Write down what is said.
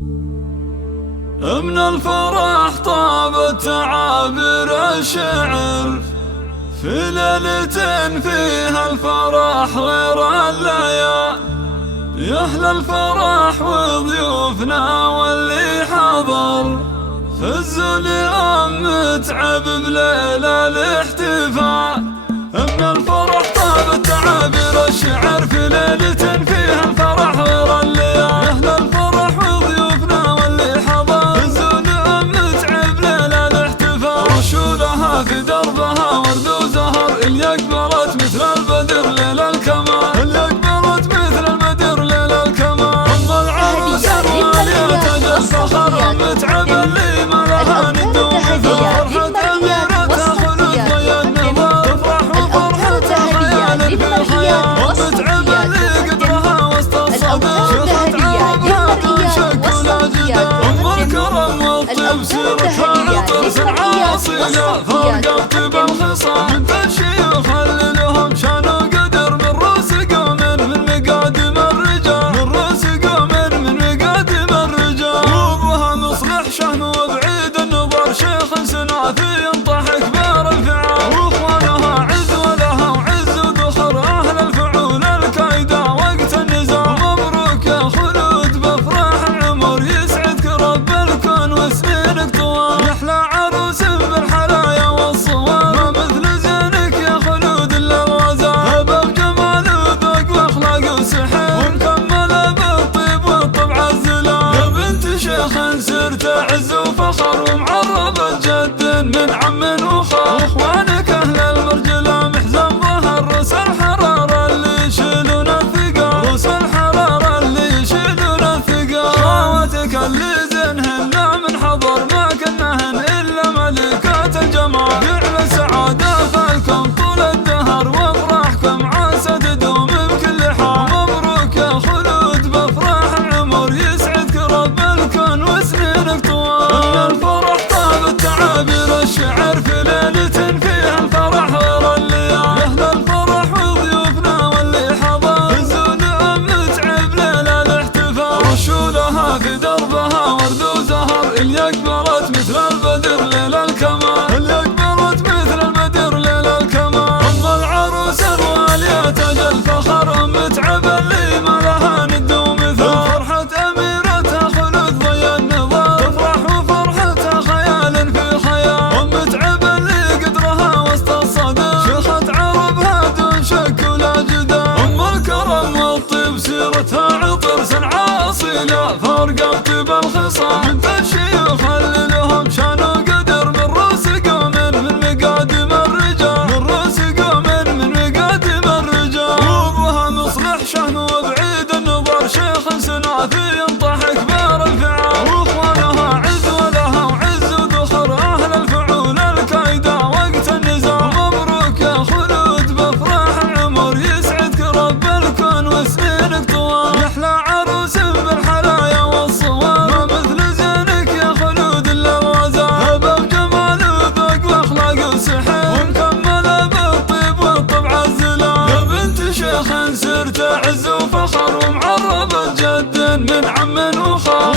من الفرح طابت تعابير الشعر في ليلة فيها الفرح غير الليالي. يا أهل الفرح وضيوفنا واللي حضر فزوا اليوم متعب بليلة الاحتفال. من الفرح طابت تعابير الشعر في ليلة فيها الفرح غير الليالي. يا أهل الفرح وضيوفنا واللي حضر فزوا اليوم متعب ليلة الاحتفال. رشولها في دربها ورد وزهر اللي أقبلت مثل البدر ليل الكمال. اللي أقبلت مثل البدر ليل الكمال. أم العروس الوالية تجل فخر متعب اللي ما لها ند ومثل. فرحة أميرتها خلود ضي النظام تفرح وفرحتها خيال في خيال. ومتعب اللي قدرها وسط الصدر شيخة عربها دون شك ولا جدال. أم الكرم والطيب سيرتها عطر سنعة أصيلة فرقة طيب الخصام من الشيوخ اللي لهم شان وقدر من رؤوس قوم من مقادم الرجال. من رؤوس قوم من مقادم الرجال. وابوها مصلح شهم وبعيد النظر شيخ سنافي ينطح كبار الفعال. واخوانها عز ولها وعز وذخر اهل الفعول الكايدة وقت النزال. مبروك يا خلود بافراح العمر يسعدك رب الكون وسنينك طوال. يحلى عروس بالحلايا والصوال ما مثل زينك يا خلود الا الغزال. هبه بجمال وذوق واخلاق وسحر ومكمله بالطيب والطبع الزلال. يا بنت شيخ سرت عز وفخر ومعربة جد من عم وخال. واخوانك اهل المرجله محزن ظهر روس الحراره اللي يشيلون الثقال. روس الحراره اللي يشيلون الثقال. خواتك اللي زينهن من حضر ما كنهن الا ملكات الجمال. يعلى سعاده فالكم طول الدهر وافراحكم عاسى تدوم بكل حال. مبروك يا خلود بافراح العمر يسعدك رب الكون وسنينك طوال. من الفرح طابت تعابير الشعر في ليلة فيها الفرح غير الليالي. يا أهل الفرح وضيوفنا واللي حضر فزوا اليوم متعب ليلة الاحتفال. رشولها في دربها ورد وزهر اللي أقبلت مثل البدر ليل الكمال. اللي أقبلت مثل البدر ليل الكمال. أم العروس الوالية تجل فخر متعب اللي ما لها ند ومثال. فرحة أميرتها خلود ضي النظام تفرح وفرحتها خيال في خيال. ومتعب اللي قدرها وسط الصدر شيخة عربها دون شك ولا جدال. أم الكرم والطيب سيرتها عطر سنعة أصيلة فرقة طيب الخصام من الشيوخ اللي لهم شان وقدر من رؤوس قوم من مقادم الرجال. من رؤوس قوم من مقادم الرجال. وابوها مصلح شهم وبعيد النظر شيخ سنافي ينطح كبار الفعال. واخوانها عز ولها وعز وذخر اهل الفعول الكايدة وقت النزال. مبروك يا خلود بافراح العمر يسعدك رب الكون وسنينك طوال. يحلى عروس بالحلايا والصوال ما مثل زينك يا خلود الا الغزال. هبه بجمال وذوق واخلاق وسحر ومكمله بالطيب والطبع الزلال. يا بنت شيخ سرت عز وفخر ومعربة جد من عم وخال.